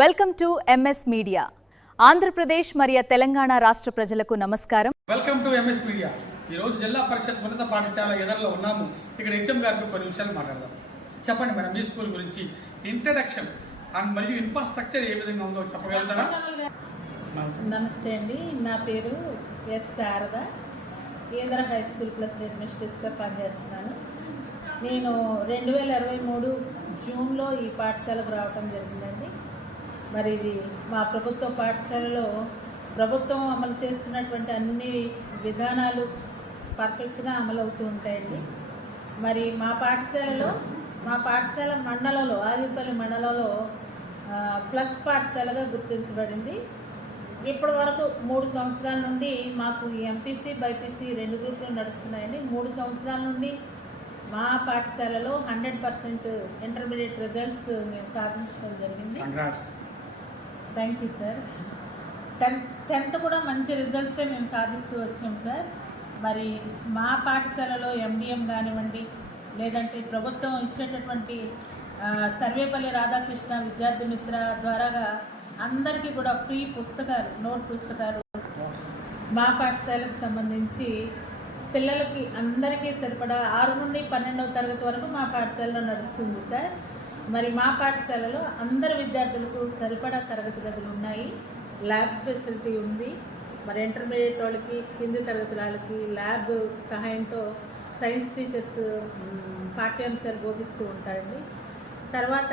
Welcome to MS media. Andhra Pradesh మరియు తెలంగాణ రాష్ట్ర ప్రజలకు నమస్కారం. Welcome to MS media. ఈ రోజు జిల్లా పరిషత్ ఉన్నత పాఠశాల ఎదర్లో ఉన్నాము. ఇక్కడ హెచ్ఎం గారికి కొన్ని విషయాలు మాట్లాడదాం. చెప్పండి మేడం, మీ స్కూల్ గురించి ఇంట్రడక్షన్ అండ్ మరియు ఇన్ఫ్రాస్ట్రక్చర్ ఏ విధంగా ఉందో చెప్పగలుగుతారా? నమస్తే అండి, నా పేరు ఎస్ శారద. ఏదర్ హై స్కూల్ ప్లస్ హెడ్ మిస్ట్రెస్గా పనిచేస్తున్నాను. నేను 2023 జూన్లో ఈ పాఠశాలకు రావటం జరిగిందండి. మరి ఇది మా ప్రభుత్వ పాఠశాలలో ప్రభుత్వం అమలు చేస్తున్నటువంటి అన్ని విధానాలు పర్ఫెక్ట్గా అమలు అవుతూ ఉంటాయండి. మరి మా పాఠశాల మండలంలో ఆగిరిపల్లి మండలంలో ప్లస్ పాఠశాలగా గుర్తించబడింది. ఇప్పటి వరకు 3 సంవత్సరాల నుండి మాకు ఎంపీసీ బైపీసీ 2 గ్రూపులు నడుస్తున్నాయండి. 3 సంవత్సరాల నుండి మా పాఠశాలలో 100% ఇంటర్మీడియట్ రిజల్ట్స్ మేము సాధించడం జరిగింది. Thank you sir. 10th కూడా మంచి రిజల్ట్సే మేము సాధిస్తూ వచ్చాం సార్. మరి మా పాఠశాలలో ఎండిఎం కానివ్వండి, లేదంటే ప్రభుత్వం ఇచ్చేటటువంటి సర్వేపల్లి రాధాకృష్ణ విద్యార్థి మిత్ర ద్వారాగా అందరికీ కూడా ఫ్రీ పుస్తకాలు, నోట్ పుస్తకాలు మా పాఠశాలకు సంబంధించి పిల్లలకి అందరికీ సరిపడా 6 నుండి 12వ తరగతి వరకు మా పాఠశాలలో నడుస్తుంది సార్. మరి మా పాఠశాలలో అందరి విద్యార్థులకు సరిపడా తరగతి గదులు ఉన్నాయి, ల్యాబ్ ఫెసిలిటీ ఉంది. మరి ఇంటర్మీడియట్ వాళ్ళకి, కింది తరగతి వాళ్ళకి ల్యాబ్ సహాయంతో సైన్స్ టీచర్స్ పాఠ్యాంశాలు బోధిస్తూ ఉంటారండి. తర్వాత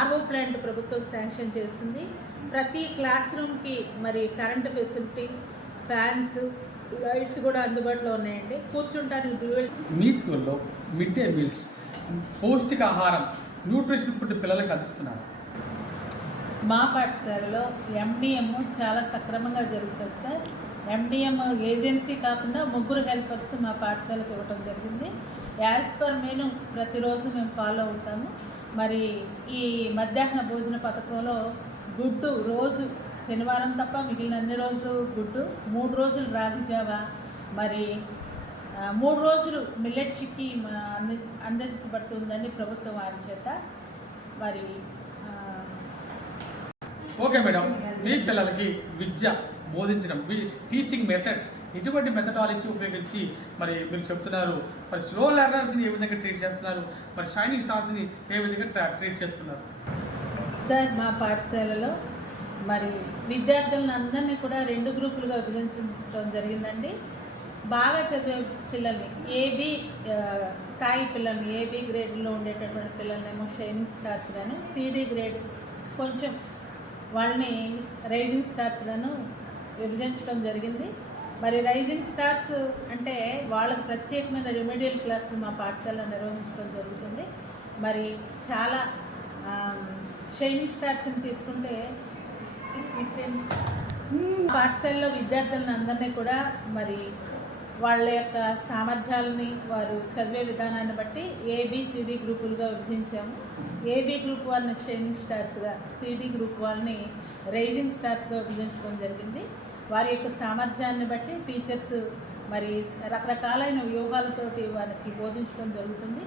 ఆర్ఓ ప్లాంట్ ప్రభుత్వం శాంక్షన్ చేసింది. ప్రతి క్లాస్ రూమ్కి మరి కరెంటు ఫెసిలిటీ, ఫ్యాన్స్, లైట్స్ కూడా అందుబాటులో ఉన్నాయండి. కూర్చుంటానికి డ్యూయల్. మీ స్కూల్లో మిడ్ డే మీల్స్, పౌష్టికాహారం, న్యూట్రిషన్ ఫుడ్ పిల్లలకు అందిస్తున్నారు. మా పాఠశాలలో ఎండిఎం చాలా సక్రమంగా జరుగుతుంది సార్. ఎండిఎం ఏజెన్సీ కాకుండా 3 హెల్పర్స్ మా పాఠశాలకు ఇవ్వడం జరిగింది. యాజ్ పర్ మెనూ ప్రతిరోజు మేము ఫాలో అవుతాము. మరి ఈ మధ్యాహ్న భోజన పథకంలో గుడ్డు రోజు శనివారం తప్ప మిగిలిన అన్ని రోజులు గుడ్డు, 3 రోజులు రాగి జావా, మరి 3 రోజులు మిల్లెట్ చిక్కీ అందించబడుతుందండి ప్రభుత్వం వారి చేత. మరి ఓకే మేడం, మీ పిల్లలకి విద్య బోధించడం, మీ టీచింగ్ మెథడ్స్ ఎటువంటి మెథడాలజీ ఉపయోగించి మరి మీరు చెప్తున్నారు? మరి స్లో లెర్నర్స్ని ఏ విధంగా ట్రీట్ చేస్తున్నారు? మరి షైనింగ్ స్టార్స్ని ఏ విధంగా ట్రీట్ చేస్తున్నారు? సార్, మా పాఠశాలలో మరి విద్యార్థులను అందరినీ కూడా 2 గ్రూపులుగా విభజించడం జరిగిందండి. బాగా చదివే పిల్లల్ని, ఏబీ స్థాయి పిల్లల్ని, ఏబీ గ్రేడ్లో ఉండేటటువంటి పిల్లల్నేమో షైనింగ్ స్టార్స్ గాను, సిడి గ్రేడ్ కొంచెం వాళ్ళని రైజింగ్ స్టార్స్ గాను విభజించడం జరిగింది. మరి రైజింగ్ స్టార్స్ అంటే వాళ్ళకి ప్రత్యేకమైన రెమెడియల్ క్లాసులు మా పాఠశాలలో నిర్వహించడం జరుగుతుంది. మరి చాలా షైనింగ్ స్టార్స్ని తీసుకుంటే పాఠశాలలో విద్యార్థులను అందరినీ కూడా మరి వాళ్ళ యొక్క సామర్థ్యాలని, వారు చదివే విధానాన్ని బట్టి ఏబిసిడి గ్రూపులుగా విభజించాము. ఏబి గ్రూప్ వాళ్ళని షైనింగ్ స్టార్స్గా, సిడి గ్రూప్ వాళ్ళని రైజింగ్ స్టార్స్గా విభజించడం జరిగింది. వారి యొక్క సామర్థ్యాన్ని బట్టి టీచర్స్ మరి రకరకాలైన వ్యూహాలతోటి వారికి బోధించడం జరుగుతుంది.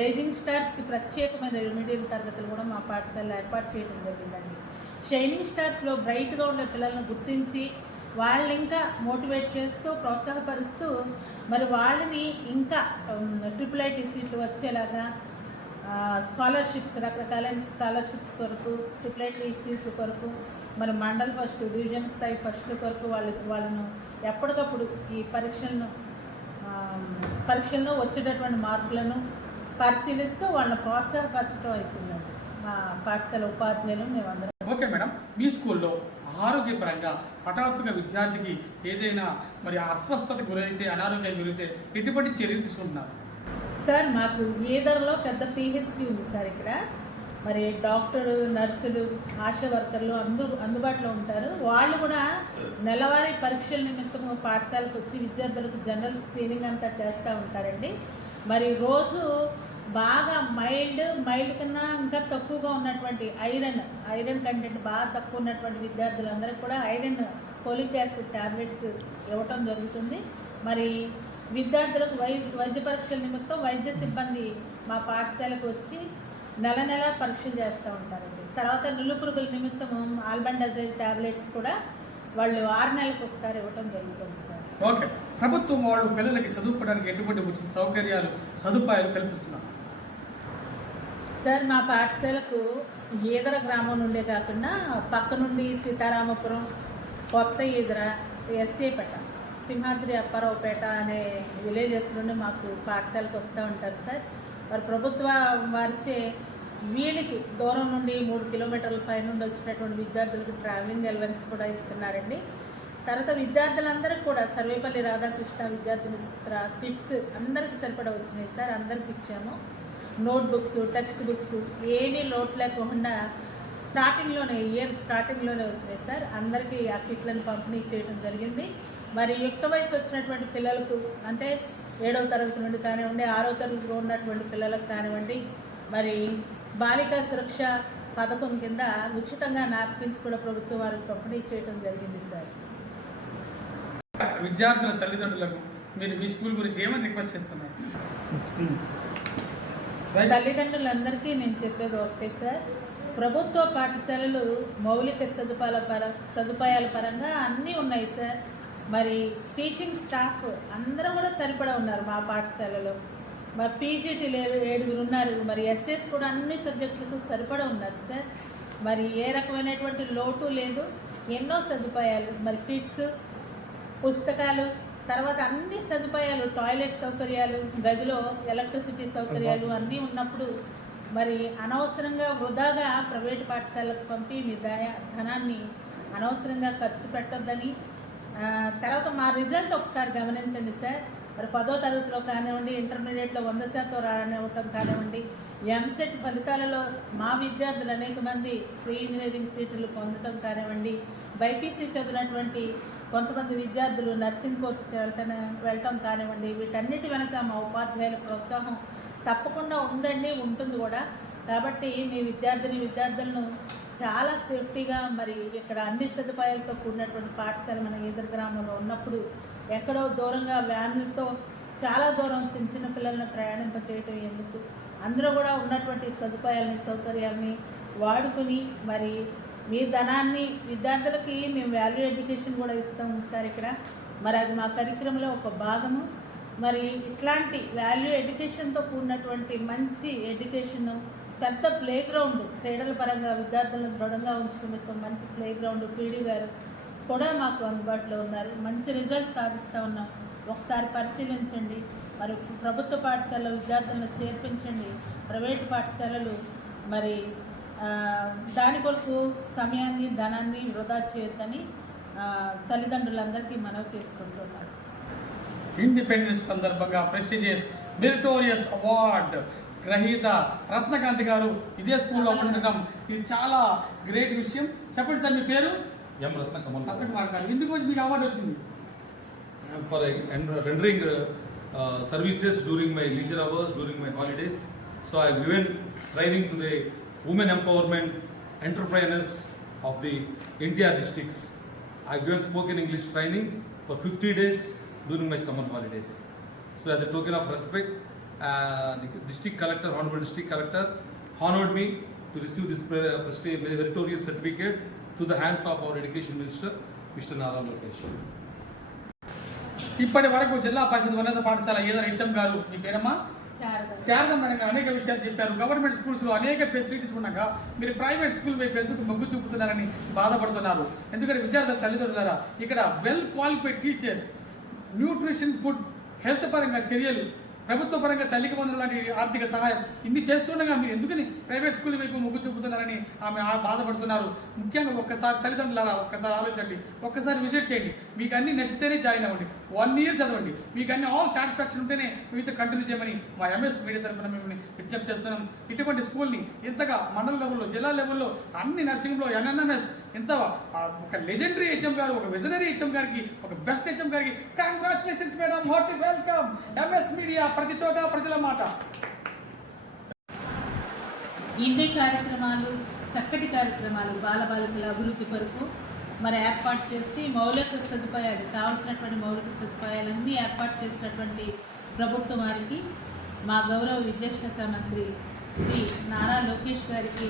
రైజింగ్ స్టార్స్కి ప్రత్యేకమైన రెమెడియల్ తరగతులు కూడా మా పాఠశాలలో ఏర్పాటు చేయడం జరిగిందండి. షైనింగ్ స్టార్స్లో బ్రైట్గా ఉండే పిల్లలను గుర్తించి వాళ్ళని ఇంకా మోటివేట్ చేస్తూ, ప్రోత్సాహపరుస్తూ మరి వాళ్ళని ఇంకా IIIT సీట్లు వచ్చేలాగా స్కాలర్షిప్స్, రకరకాలైన స్కాలర్షిప్స్ కొరకు, IIIT సీట్ల కొరకు, మరి మండల్ ఫస్ట్, డివిజన్ స్థాయి ఫస్ట్ల కొరకు వాళ్ళను ఎప్పటికప్పుడు ఈ పరీక్షల్లో వచ్చేటటువంటి మార్కులను పరిశీలిస్తూ వాళ్ళని ప్రోత్సాహపరచడం అవుతుందండి మా పాఠశాల ఉపాధ్యాయులు మేమందరం. ఓకే మేడం, మీ స్కూల్లో ఆరోగ్యపరంగా హఠాత్తుగా విద్యార్థికి ఏదైనా మరి అస్వస్థత గురైతే, అనారోగ్యం గురైతే ఎటువంటి చర్యలు తీసుకుంటున్నారు? సార్, మాకు ఈదర్లో పెద్ద పిహెచ్సి ఉంది సార్. ఇక్కడ మరి డాక్టరు, నర్సులు, ఆశా వర్కర్లు అందుబాటులో ఉంటారు. వాళ్ళు కూడా నెలవారీ పరీక్షల నిమిత్తం పాఠశాలకు వచ్చి విద్యార్థులకు జనరల్ స్క్రీనింగ్ అంతా చేస్తూ ఉంటారండి. మరి రోజు బాగా మైల్డ్ కన్నా ఇంకా తక్కువగా ఉన్నటువంటి ఐరన్ కంటెంట్ బాగా తక్కువ ఉన్నటువంటి విద్యార్థులందరికీ కూడా ఐరన్ ఫోలిక్ యాసిడ్ ట్యాబ్లెట్స్ ఇవ్వటం జరుగుతుంది. మరి విద్యార్థులకు వైద్య పరీక్షల నిమిత్తం వైద్య సిబ్బంది మా పాఠశాలకు వచ్చి నెల నెల పరీక్షలు చేస్తూ ఉంటారండి. తర్వాత నులు పురుగుల నిమిత్తము ఆల్బండజైల్ టాబ్లెట్స్ కూడా వాళ్ళు 6 నెలలకు ఒకసారి ఇవ్వటం జరుగుతుంది సార్. ఓకే, ప్రభుత్వం వాళ్ళు పిల్లలకి చదువుకోవడానికి ఎటువంటి ఉచిత సౌకర్యాలు సదుపాయాలు కల్పిస్తున్నారు? సార్ మా పాఠశాలకు ఈదర గ్రామం నుండే కాకుండా పక్క నుండి సీతారామపురం, కొత్త ఈదర, ఎస్ఏపేట, సింహాద్రి అప్పారావుపేట అనే విలేజెస్ నుండి మాకు పాఠశాలకు వస్తూ ఉంటారు సార్. మరి ప్రభుత్వ వారిచే వీళ్ళకి దూరం నుండి 3 కిలోమీటర్ల పై నుండి వచ్చినటువంటి విద్యార్థులకు ట్రావెలింగ్ అలవెన్స్ కూడా ఇస్తున్నారండి. తర్వాత విద్యార్థులందరికీ కూడా సర్వేపల్లి రాధాకృష్ణ విద్యార్థుల కిట్స్ అందరికీ సరిపడా వచ్చినాయి సార్. అందరికి ఇచ్చాము. నోట్బుక్స్, టెక్స్ట్ బుక్స్ ఏమీ లోటు లేకుండా ఇయర్ స్టార్టింగ్లోనే వచ్చినాయి సార్. అందరికీ ఆ కిట్లను పంపిణీ చేయడం జరిగింది. మరి యుక్త వయసు వచ్చినటువంటి పిల్లలకు అంటే 7వ తరగతి నుండి కానివ్వండి, 6వ తరగతిలో ఉన్నటువంటి పిల్లలకు కానివ్వండి, మరి బాలికా సురక్ష పథకం కింద ఉచితంగా నాప్కిన్స్ కూడా ప్రభుత్వం వారికి పంపిణీ చేయడం జరిగింది సార్. విద్యార్థుల తల్లిదండ్రులకు మీరు మీ స్కూల్ గురించి ఏమని రిక్వెస్ట్ చేస్తున్నారు? తల్లిదండ్రులందరికీ నేను చెప్పేది ఒకటే సార్, ప్రభుత్వ పాఠశాలలు మౌలిక సదుపాయాల పరంగా అన్నీ ఉన్నాయి సార్. మరి టీచింగ్ స్టాఫ్ అందరూ కూడా సరిపడా ఉన్నారు మా పాఠశాలలో. మరి పీజీటీ 7 ఉన్నారు. మరి ఎస్ఎస్ కూడా అన్ని సబ్జెక్టులకు సరిపడా ఉన్నారు సార్. మరి ఏ రకమైనటువంటి లోటు లేదు. ఎన్నో సదుపాయాలు, మరి కిట్స్, పుస్తకాలు, తర్వాత అన్ని సదుపాయాలు, టాయిలెట్ సౌకర్యాలు, గదిలో ఎలక్ట్రిసిటీ సౌకర్యాలు అన్నీ ఉన్నప్పుడు మరి అనవసరంగా వృధాగా ప్రైవేటు పాఠశాలకు పంపి మీ ధనాన్ని అనవసరంగా ఖర్చు పెట్టొద్దని. తర్వాత మా రిజల్ట్ ఒకసారి గమనించండి సార్. మరి 10వ తరగతిలో కానివ్వండి, ఇంటర్మీడియట్లో 100% రానివ్వటం కానివ్వండి, ఎంసెట్ ఫలితాలలో మా విద్యార్థులు అనేక మంది ప్రీ ఇంజనీరింగ్ సీట్లు పొందడం కానివ్వండి, బైపీసీ చదివినటువంటి కొంతమంది విద్యార్థులు నర్సింగ్ కోర్స్కి వెళ్ళటం కానివ్వండి, వీటన్నిటి వెనక మా ఉపాధ్యాయుల ప్రోత్సాహం తప్పకుండా ఉందండి, ఉంటుంది కూడా. కాబట్టి మీ విద్యార్థులను చాలా సేఫ్టీగా మరి ఇక్కడ అన్ని సదుపాయాలతో కూడినటువంటి పాఠశాల మన ఈదర గ్రామంలో ఉన్నప్పుడు ఎక్కడో దూరంగా వ్యాన్లతో చాలా దూరం చిన్న పిల్లలను ప్రయాణింప చేయటం ఎందుకు, అందరూ కూడా ఉన్నటువంటి సౌకర్యాలని వాడుకుని మరి మీ ధనాన్ని విద్యార్థులకి మేము వాల్యూ ఎడ్యుకేషన్ కూడా ఇస్తాము సార్ ఇక్కడ. మరి అది మా కరిక్రమంలో ఒక భాగము. మరి ఇట్లాంటి వాల్యూ ఎడ్యుకేషన్తో కూడినటువంటి మంచి ఎడ్యుకేషను, పెద్ద ప్లే గ్రౌండ్, క్రీడల పరంగా విద్యార్థులను దృఢంగా ఉంచుకునే మంచి ప్లే గ్రౌండ్ పీడీ గారు కూడా మాకు అందుబాటులో ఉన్నారు. మంచి రిజల్ట్ సాధిస్తూ ఉన్నాం. ఒకసారి పరిశీలించండి. మరి ప్రభుత్వ పాఠశాలలో విద్యార్థులను చేర్పించండి. ప్రైవేటు పాఠశాలలు మరి దాని కొరకు సమయాన్ని, ధనాన్ని వృధా చేయొద్దని తల్లిదండ్రులందరికీ మనవి చేసుకుంటున్నారు. ఇండిపెండెన్స్ సందర్భంగా ప్రెస్టీజియస్ మెరిటోరియస్ అవార్డ్ గ్రహీత రత్నకాంతి గారు ఇదే స్కూల్లో ఉండడం ఇది చాలా గ్రేట్ విషయం. చెప్పండి సార్, మీ పేరు? ఎం రత్నకమల్. రత్నకుమార్ గారు, ఎందుకు మీకు అవార్డు వచ్చింది? For rendering services during my leisure hours, during my holidays. So I have given training to the women empowerment entrepreneurs of the NTR districts. I have given spoken English training for 50 days during my summer holidays. So as a token of respect, the district collector, honorable district collector, honored me to receive this meritorious certificate to the hands of our education minister, Mr. Nara Lokesh. ఇప్పటి వరకు జిల్లా పరిషత్ ఉన్నత పాఠశాల Eedara HM గారు, మీ పేరమ్మా? Sharada madam గారు అనేక విషయాలు చెప్పారు. గవర్నమెంట్ స్కూల్స్లో అనేక ఫెసిలిటీస్ ఉండగా మీరు ప్రైవేట్ స్కూల్ వైపు ఎందుకు మొగ్గు చూపుతున్నారని బాధపడుతున్నారు. ఎందుకంటే విద్యార్థుల తల్లిదండ్రులారా, ఇక్కడ well qualified teachers, nutrition, food, health పరంగా చర్యలు, ప్రభుత్వ పరంగా తల్లికి వందనం లాంటి ఆర్థిక సహాయం ఇన్ని చేస్తుండగా మీరు ఎందుకని ప్రైవేట్ స్కూల్ వైపు మొగ్గు చూపుతున్నారని ఆమె బాధపడుతున్నారు. ముఖ్యంగా ఒక్కసారి తల్లిదండ్రులారా ఒక్కసారి ఆలోచించండి, ఒక్కసారి విజిట్ చేయండి. మీకు అన్ని నచ్చితేనే జాయిన్ అవ్వండి. 1 year చదవండి. మీకు అన్ని ఆల్ సాటిస్ఫాక్షన్ ఉంటేనే మీతో కంటిన్యూ చేయమని మా ఎంఎస్ మీడియా తరఫున మేము విజ్ఞప్తి చేస్తున్నాం. ఇటువంటి స్కూల్ని ఇంతగా మండల లెవెల్లో, జిల్లా లెవెల్లో, అన్ని నర్సింగ్లో ఎన్ఎన్ఎంఎస్ ఇంత ఒక లెజెండరీ హెచ్ఎం గారు, ఒక విజనరీ హెచ్ఎం గారికి, ఒక బెస్ట్ హెచ్ఎం గారికి congratulations madam, hearty welcome. MS media, ప్రతి చోట ప్రజల మాట. ఇన్ని కార్యక్రమాలు, చక్కటి కార్యక్రమాలు బాలబాలికల అభివృద్ధి కొరకు మరి ఏర్పాటు చేసి మౌలిక సదుపాయాలు, కావాల్సినటువంటి మౌలిక సదుపాయాలన్నీ ఏర్పాటు చేసినటువంటి ప్రభుత్వం వారికి మా గౌరవ విద్యాశాఖ మంత్రి శ్రీ నారా లోకేష్ గారికి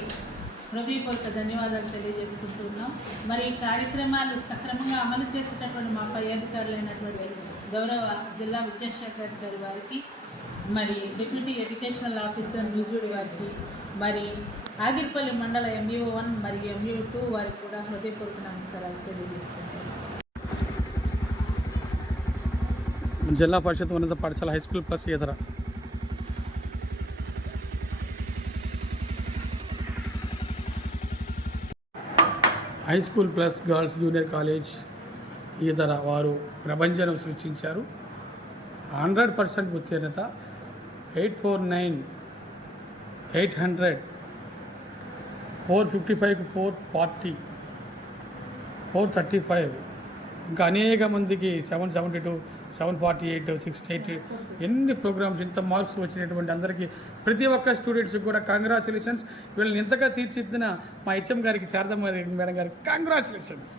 హృదయపూర్వక ధన్యవాదాలు తెలియజేసుకుంటున్నాం. మరి ఈ కార్యక్రమాలు సక్రమంగా అమలు చేసేటటువంటి మా పై అధికారులైనటువంటి గౌరవ జిల్లా విద్యాశాఖ అధికారి వారికి, మరి డిప్యూటీ ఎడ్యుకేషనల్ ఆఫీసర్ న్యూజుడి వారికి, మరి ఆగిరిపల్లి మండల MUO 1 మరియు MUO 2 వారికి కూడా హృదయపూర్వక నమస్కారాలు తెలియజేసుకుంటున్నాం. జిల్లా పరిషత్ ఉన్నత పాఠశాల high school plus Eedara high school plus girls junior college Eedara వారు ప్రభంజనం సృష్టించారు. 100% ఉత్తీర్ణత. 849 800 455 440 435 ఇంకా అనేక మందికి 772 748 680 ఎన్ని ప్రోగ్రామ్స్ ఇంత మార్క్స్ వచ్చినటువంటి అందరికీ ప్రతి ఒక్క స్టూడెంట్స్కి కూడా కంగ్రాచులేషన్స్. వీళ్ళని ఇంతగా తీర్చిదిద్దిన మా HM గారికి, శారదమ్మ మేడం గారికి కంగ్రాచులేషన్స్.